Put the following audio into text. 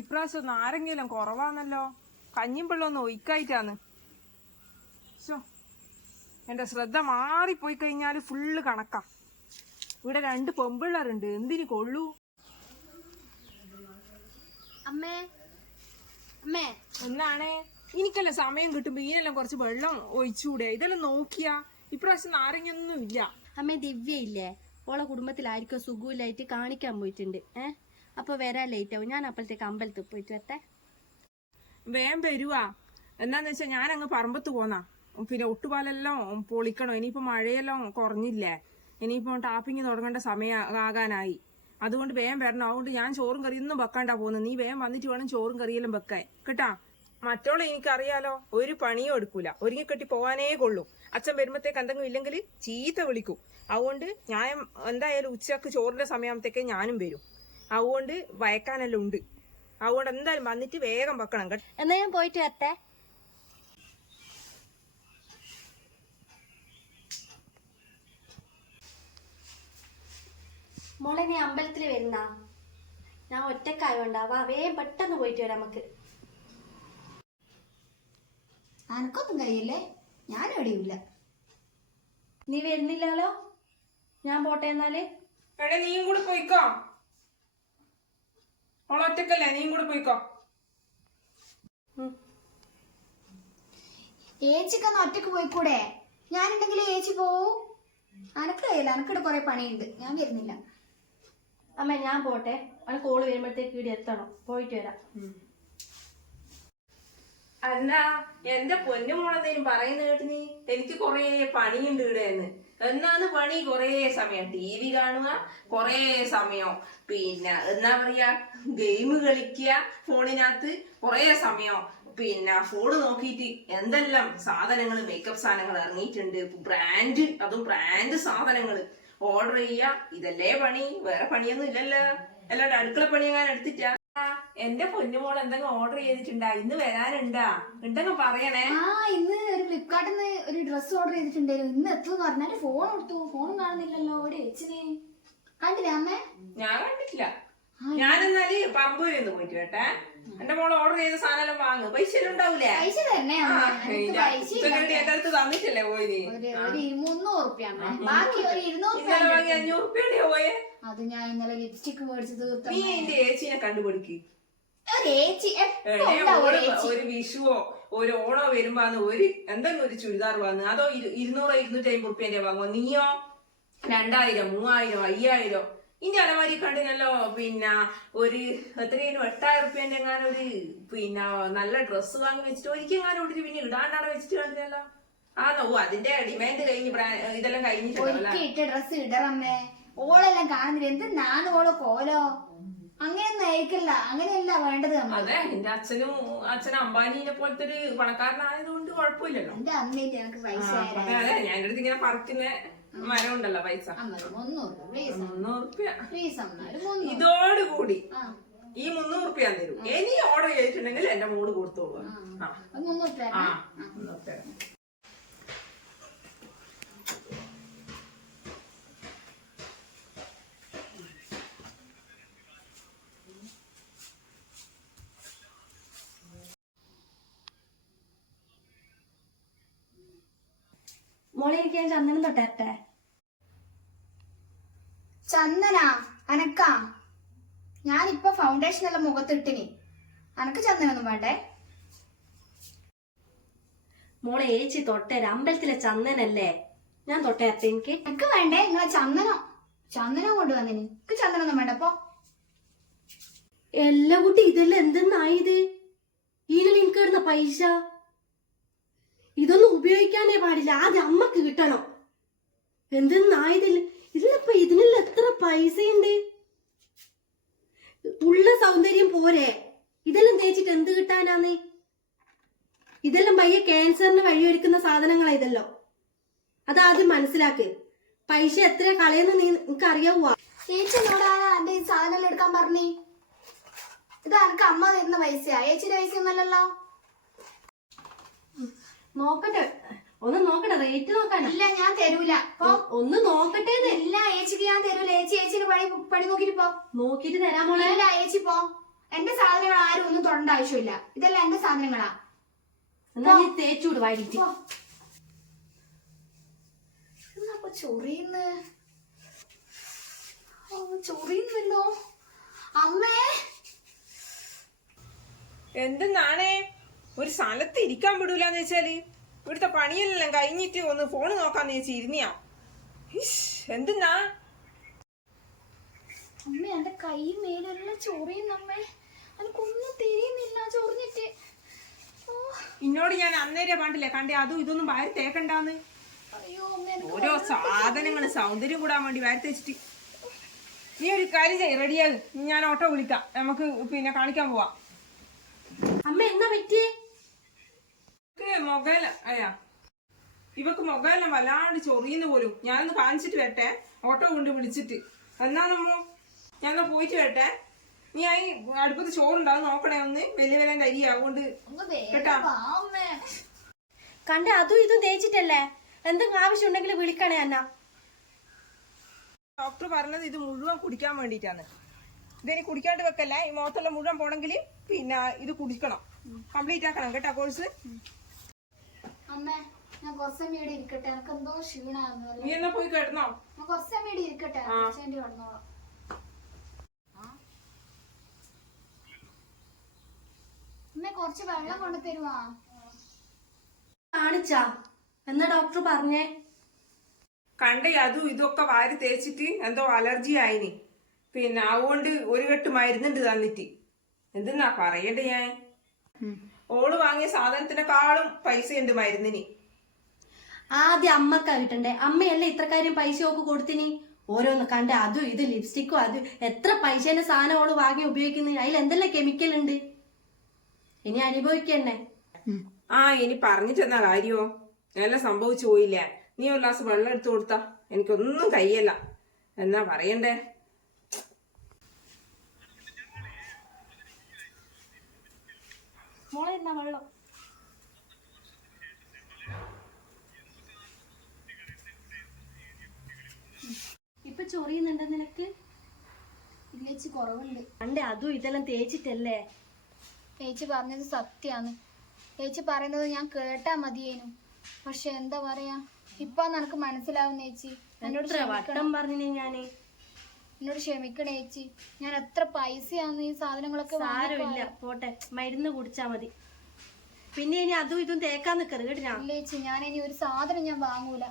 ഇപ്രാവശ്യം നാരെങ്കിലും കുറവാന്നല്ലോ. കഞ്ഞിയും വെള്ളമൊന്നും ഒഴിക്കായിട്ടാന്ന്. എന്റെ ശ്രദ്ധ മാറിപ്പോയി കഴിഞ്ഞാല് ഫുള്ള് കണക്കാ. ഇവിടെ 2 പെമ്പിള്ളേരുണ്ട്, എന്തിനു കൊള്ളൂ. അമ്മേ അമ്മേ എന്നാണേ എനിക്കെല്ലാം സമയം കിട്ടുമ്പോ ഇതിനെല്ലാം കുറച്ച് വെള്ളം ഒഴിച്ചൂടെ? ഇതെല്ലാം നോക്കിയാ ഇപ്രാവശ്യം നാരങ്ങൊന്നും ഇല്ല. അമ്മേ ദിവ്യ ഇല്ലേ, ഓളെ കുടുംബത്തിലായിരിക്കോ സുഖമില്ലായിട്ട് കാണിക്കാൻ പോയിട്ടുണ്ട്. അപ്പൊ വരാൻ ലേറ്റ് ആവും. ഞാൻ അപ്പോഴത്തേക്ക് അമ്പലത്തിൽ പോയിട്ട് വരട്ടെ. വേഗം വരുവാ. എന്താന്ന് വെച്ചാ ഞാൻ അങ്ങ് പറമ്പത്ത് പോന്നാ. പിന്നെ ഒട്ടുപാലെല്ലാം പൊളിക്കണോ. ഇനിയിപ്പോ മഴയെല്ലാം കുറഞ്ഞില്ലേ, ഇനിയിപ്പോ ടാപ്പിങ് തുടങ്ങേണ്ട സമയം ആകാനായി. അതുകൊണ്ട് വേഗം വരണം. അതുകൊണ്ട് ഞാൻ ചോറും കറിയൊന്നും വെക്കാണ്ടാ പോകുന്നത്. നീ വേഗം വന്നിട്ട് വേണം ചോറും കറിയെല്ലാം വെക്കാൻ കേട്ടാ. മറ്റോളെ എനിക്കറിയാലോ, ഒരു പണിയും എടുക്കൂല, ഒരുങ്ങിക്കെട്ടി പോവാനേ കൊള്ളൂ. അച്ഛൻ വരുമ്പത്തേക്ക് എന്തെങ്കിലും ഇല്ലെങ്കിൽ ചീത്ത വിളിക്കും. അതുകൊണ്ട് ഞാൻ എന്തായാലും ഉച്ചക്ക് ചോറിന്റെ സമയത്തേക്ക് ഞാനും വരും. അതുകൊണ്ട് വയക്കാനെല്ലാം ഉണ്ട്. അതുകൊണ്ട് എന്തായാലും വന്നിട്ട് വേഗം വെക്കണം കേട്ടോ. എന്നാ ഞാൻ പോയിട്ട് വരട്ടെ. മോളെ നീ അമ്പലത്തിൽ വരുന്ന? ഞാൻ ഒറ്റക്കായോണ്ടാവാ, വേഗം പെട്ടെന്ന് പോയിട്ട് വരാം നമുക്ക്. അനക്കൊന്നും കഴിയില്ലേ, ഞാൻ എവിടെയില്ല. നീ വരുന്നില്ലല്ലോ, ഞാൻ പോട്ടെ എന്നാല്. എടേ നീയും കൂടെ പോയിക്കോ. ഒറ്റക്കല്ലേ, നീയും കൂടെ പോയിക്കോ. ഏച്ചിക്കൊന്ന് ഒറ്റക്ക് പോയിക്കൂടെ? ഞാനുണ്ടെങ്കിൽ ഏച്ചി പോവും. അനക്ക് കഴിയില്ല, അനക്കിടെ കൊറേ പണിയുണ്ട്, ഞാൻ വരുന്നില്ല. അമ്മ ഞാൻ പോട്ടെ, അവന് കോള് വരുമ്പോഴത്തേക്ക് ഇവിടെ എത്തണം. പോയിട്ട് വരാം. അല്ല എന്റെ പൊന്നു മോളെന്തേലും പറയുന്ന കേട്ട് നീ. എനിക്ക് കൊറേ പണിയുണ്ട് ഇവിടെ എന്ന്. എന്നാന്ന് പണി? കൊറേ സമയം TV കാണുക, കൊറേ സമയം പിന്നെ എന്താ പറയാ ഗെയിം കളിക്കുക ഫോണിനകത്ത്, കൊറേ സമയം പിന്നെ ഫോണ് നോക്കിയിട്ട് എന്തെല്ലാം സാധനങ്ങൾ, മേക്കപ്പ് സാധനങ്ങൾ ഇറങ്ങിയിട്ടുണ്ട്. ബ്രാൻഡ്, അതും ബ്രാൻഡ് സാധനങ്ങൾ ഓർഡർ ചെയ്യാ. ഇതല്ലേ പണി, വേറെ പണിയൊന്നും ഇല്ലല്ലോ. അല്ലാണ്ട് അടുക്കള പണി എങ്ങാനും എടുത്തിട്ടാ? എന്റെ പൊന്നുമോൾ എന്തെങ്കിലും ഓർഡർ ചെയ്തിട്ടുണ്ടാ? ഇന്ന് വരാനുണ്ടാ? ഉണ്ടെങ്കിൽ പറയണേ. ഇന്ന് ഒരു ഫ്ലിപ്കാർട്ടിൽ നിന്ന് ഒരു ഡ്രസ്സ് ഓർഡർ ചെയ്തിട്ടുണ്ടായിരുന്നു. ഇന്ന് എത്തുമെന്ന് പറഞ്ഞാല് ഫോൺ കൊടുത്തു, ഫോണും കാണുന്നില്ലല്ലോ. ഇവിടെ ഏച്ചിനെ കണ്ടില്ലേ അമ്മേ? ഞാൻ കണ്ടിട്ടില്ല. ഞാനെന്നാല് പറമ്പൂരിൽ നിന്ന് പോയിട്ട് കേട്ടെ. എന്റെ മോള് ഓർഡർ ചെയ്ത സാധനം വാങ്ങ്. പൈസ ഉണ്ടാവൂലേ? പൈസ തന്നെ എന്റെ അടുത്ത് തന്നിട്ടല്ലേ പോയി? 300 ബാക്കി ഒരു 200 വാങ്ങി 500 പോയേ. അത് ഞാൻ ഇന്നലെ ലിപ്സ്റ്റിക് മേടിച്ച് തീർത്ത. നീ എന്റെ ഏച്ചിനെ കണ്ടുപിടിക്ക്. ഒരു വിഷുവോ ഒരു ഓണോ വരുമ്പോ ഒരു എന്തെങ്കിലും ഒരു ചുരിദാർ വാങ്ങുക. അതോ 200-250 വാങ്ങുമോ? നീയോ 2000, 3000, 5000. ഇന്റെ അലമാരി കണ്ടിനല്ലോ. പിന്നെ ഒരു എത്രയും 8000 എങ്ങാനും ഒരു പിന്നെ നല്ല ഡ്രസ്സ് വാങ്ങി വെച്ചിട്ട് ഒരിക്കലും ഇട്ടിട്ട് പിന്നെ ഇടാണ്ടാണ് വെച്ചിട്ട് കണ്ടിനല്ലോ. അതിന്റെ ഡിമാൻഡ് കഴിഞ്ഞ് ഇതെല്ലാം കഴിഞ്ഞിട്ടുണ്ടല്ലോ. ഡ്രസ് ഇടറമ്മേ, ഓളെല്ലാം കാണുന്നില്ല. എന്ത് നാണ് ഓളോ കോലോ? അങ്ങനെയൊന്നും ആയിരിക്കില്ല, അങ്ങനെയല്ല വേണ്ടത്. അതെ, എന്റെ അച്ഛൻ അംബാനിനെ പോലത്തെ ഒരു പണക്കാരനായതുകൊണ്ട് കുഴപ്പമില്ലല്ലോ. എന്റെ അമ്മേന്റെ എനിക്ക് പൈസ. അതെ, ഞാൻ അടുത്ത് ഇങ്ങനെ പറിക്കുന്ന മരം ഉണ്ടല്ലോ പൈസ. 300 ഇതോടുകൂടി ഈ 300 ഞാൻ തരും. ഇനി ഓർഡർ ചെയ്തിട്ടുണ്ടെങ്കിൽ എന്റെ മോള് കൊടുത്തോളൂ. 300. മോളെ എനിക്ക് ഞാൻ ചന്ദനം തൊട്ടേ. ചന്ദനാ അനക്കാ? ഞാനിപ്പൊ ഫൗണ്ടേഷൻ എല്ലാം മുഖത്തിട്ടിനി. അനക്ക് ചന്ദനൊന്നും വേണ്ടേ? മോളെ ഏച്ചി തൊട്ടേര, അമ്പലത്തിലെ ചന്ദനല്ലേ, ഞാൻ തൊട്ടേരട്ടെ. എനിക്ക് വേണ്ടേ നിങ്ങളെ ചന്ദനം കൊണ്ടുവന്നിനി. എനിക്ക് ചന്ദനൊന്നും വേണ്ട. അപ്പൊ എല്ലാ കുട്ടി ഇതെല്ലാം എന്തെന്നായത്? ഇതിൽ എനിക്ക് ഇടുന്ന പൈസ ഇതൊന്നും ഉപയോഗിക്കാനേ പാടില്ല. ആദ്യം അമ്മക്ക് കിട്ടണം. എന്തെന്നായതില്ല ഇതിലപ്പോ ഇതിനെല്ലാം എത്ര പൈസയുണ്ട്? ഉള്ള സൗന്ദര്യം പോരെ, ഇതെല്ലാം തേച്ചിട്ട് എന്ത് കിട്ടാനാന്ന്? ഇതെല്ലാം പയ്യെ ക്യാൻസറിന് വഴിയൊരുക്കുന്ന സാധനങ്ങളാ ഇതെല്ലാം. അതാദ്യം മനസ്സിലാക്ക്. പൈസ എത്ര കളയുന്ന നിനക്ക് അറിയാവോ? ചേച്ചിനോടാ എന്റെ ഈ സാധനം എടുക്കാൻ പറഞ്ഞേ. ഇത് എനിക്ക് അമ്മ തരുന്ന പൈസയാ, ചേച്ചിയുടെ പൈസ ഒന്നല്ലല്ലോ. നോക്കട്ടെ, ഒന്ന് നോക്കട്ടെ, റേറ്റ് നോക്കാൻ. ഇല്ല, ഞാൻ തരൂല. ഒന്ന് നോക്കട്ടെ. ഇല്ല, ചേച്ചിക്ക് ഞാൻ തരൂല. ചേച്ചിയുടെ പണി നോക്കിട്ട് പോ. നോക്കിട്ട് തരാൻ മോളെ. ഇല്ല ചേച്ചി പോ. എന്റെ സാധനങ്ങൾ ആരും ഒന്നും തൊടേണ്ട ആവശ്യമില്ല. ഇതെല്ലാം എന്റെ സാധനങ്ങളാ. എന്നാ നീ തേച്ചൂട് വായിട്ട്. എന്നപ്പോ ചൊറിയുന്നു. ചൊറിയുന്നല്ലോ അമ്മേ. എന്തെന്നാണേ ഒരു സ്ഥലത്ത് ഇരിക്കാൻ വിടൂലെന്ന് വെച്ചാല് ഇവിടുത്തെ പണിയെല്ലാം കഴിഞ്ഞിട്ട് ഒന്ന് ഫോണ് നോക്കാന്ന് വെച്ച് ഇരുന്നിയാ. എന്തെന്നാ അമ്മ എന്റെ കൈ മേലെല്ലാം ചൊറിയുന്നമ്മേ. എനിക്കൊന്നും തിരിയുന്നില്ല ചൊറിഞ്ഞിട്ട്. ഇന്നോട് ഞാൻ അന്നേരം കണ്ടില്ലേ കണ്ടേ അതും ഇതൊന്നും വാരി തേക്കണ്ടാന്ന്. അയ്യോ അമ്മ ഓരോ സാധനങ്ങള് സൗന്ദര്യം കൂടാൻ വേണ്ടി വാരി തേച്ചിട്ട്. നീ ഒരു കാര്യം ചെയ്യ്, റെഡിയാകും. ഞാൻ ഓട്ടോ വിളിക്കാം, നമുക്ക് പിന്നെ കാണിക്കാൻ പോവാം. അമ്മ എന്നാ പറ്റിയേ? മൊബൈൽ ഇവക്ക് മൊബൈലെല്ലാം വല്ലാണ്ട് ചൊറിയുന്ന പോലും. ഞാനൊന്ന് കാണിച്ചിട്ട് വരട്ടെ, ഓട്ടോ കൊണ്ട് വിളിച്ചിട്ട്. എന്നാ നമ്മ ഞാൻ പോയിട്ട് വരട്ടെ. നീ ആയി അടുപ്പത്ത് ചോറുണ്ടാവും നോക്കണേ, ഒന്ന് വലിയ വില അരി ആവുകൊണ്ട് കേട്ടാ. കണ്ട അതും ഇതും തേച്ചിട്ടല്ലേ? എന്തെങ്കിലും ആവശ്യം ഉണ്ടെങ്കിൽ വിളിക്കണേ അന്ന. ഡോക്ടർ പറഞ്ഞത് ഇത് മുഴുവൻ കുടിക്കാൻ വേണ്ടിട്ടാണ്. ഇതിനി കുടിക്കാണ്ട് വെക്കല്ലേ, ഈ മുഖത്തെല്ലാം മുഴുവൻ പോണെങ്കിൽ പിന്നെ ഇത് കുടിക്കണം, കംപ്ലീറ്റ് ആക്കണം കേട്ടാ കോഴ്സ്. അമ്മേ ഞാൻ കുറച്ച് സമയം ഇവിടെ ഇരിക്കട്ടെ, എനിക്ക് എന്തോ ക്ഷീണാകുന്നു. നീ എന്നാ പോയി കിടന്നോ? ഞാൻ കുറച്ച് സമയം ഇവിടെ ഇരിക്കട്ടെ, കുറച്ച് വേണ്ടി കിടന്നോളാം. അമ്മേ കുറച്ച് വെള്ളം കൊണ്ടു തരുവാ? കാണിച്ചാ എന്നാ ഡോക്ടർ പറഞ്ഞേ? കണ്ടേ അതും ഇതൊക്കെ വാരി തേച്ചിട്ട് എന്തോ അലർജി ആയിന്. പിന്നെ അതുകൊണ്ട് ഒരു കെട്ട് മരുന്നുണ്ട് തന്നിട്ട്. എന്തെന്നാ പറയണ്ടേ ഞാൻ. ഓള് വാങ്ങിയ സാധനത്തിനെക്കാളും പൈസയുണ്ട് മരുന്നിന്. ആദ്യം അമ്മക്കാ കിട്ടണ്ടേ? അമ്മയല്ലേ ഇത്ര കാര്യം പൈസ ഒക്കെ കൊടുത്തിനി. ഓരോന്ന് കണ്ട അതും ഇത് ലിപ്സ്റ്റിക്കും അത് എത്ര പൈസേന്റെ സാധനം ഓള് വാങ്ങി ഉപയോഗിക്കുന്നത്. അതിൽ എന്തെല്ലാം കെമിക്കൽ ഉണ്ട്. ഇനി അനുഭവിക്കന്നെ. ഇനി പറഞ്ഞിട്ടെന്നാ കാര്യോ? എല്ലാം സംഭവിച്ചു പോയില്ല. നീ ഒരു ഗ്ലാസ് വെള്ളം എടുത്തു കൊടുത്താ എനിക്കൊന്നും കയ്യല്ല. എന്നാ പറയണ്ടേ. മോളെ എന്നാ വെള്ളം. ഇപ്പൊ ചൊറിയുന്നുണ്ട് നിനക്ക്? ഇല്ലേച്ചി കുറവുണ്ട്. കണ്ടേ അതും ഇതെല്ലാം തേച്ചിട്ടല്ലേ? ചേച്ചി പറഞ്ഞത് സത്യാണ്. ചേച്ചി പറയുന്നത് ഞാൻ കേട്ടാ മതിയേനു. പക്ഷെ എന്താ പറയാ, ഇപ്പൊ നിനക്ക് മനസ്സിലാവുന്ന ചേച്ചി. എന്നോട് വട്ടം പറഞ്ഞു ഞാന്. എന്നോട് ക്ഷമിക്കണേ ചേച്ചി. ഞാൻ എത്ര പൈസയാന്ന് ഈ സാധനങ്ങളൊക്കെ. സാരമില്ല, പോട്ടെ, മരുന്ന് കുടിച്ചാ മതി. പിന്നെ ഇനി അതും ഇതും തേക്കാൻ നിക്കരുത് കേട്ടോ. ഇല്ല ചേച്ചി, ഞാൻ ഇനി ഒരു സാധനം ഞാൻ വാങ്ങൂല.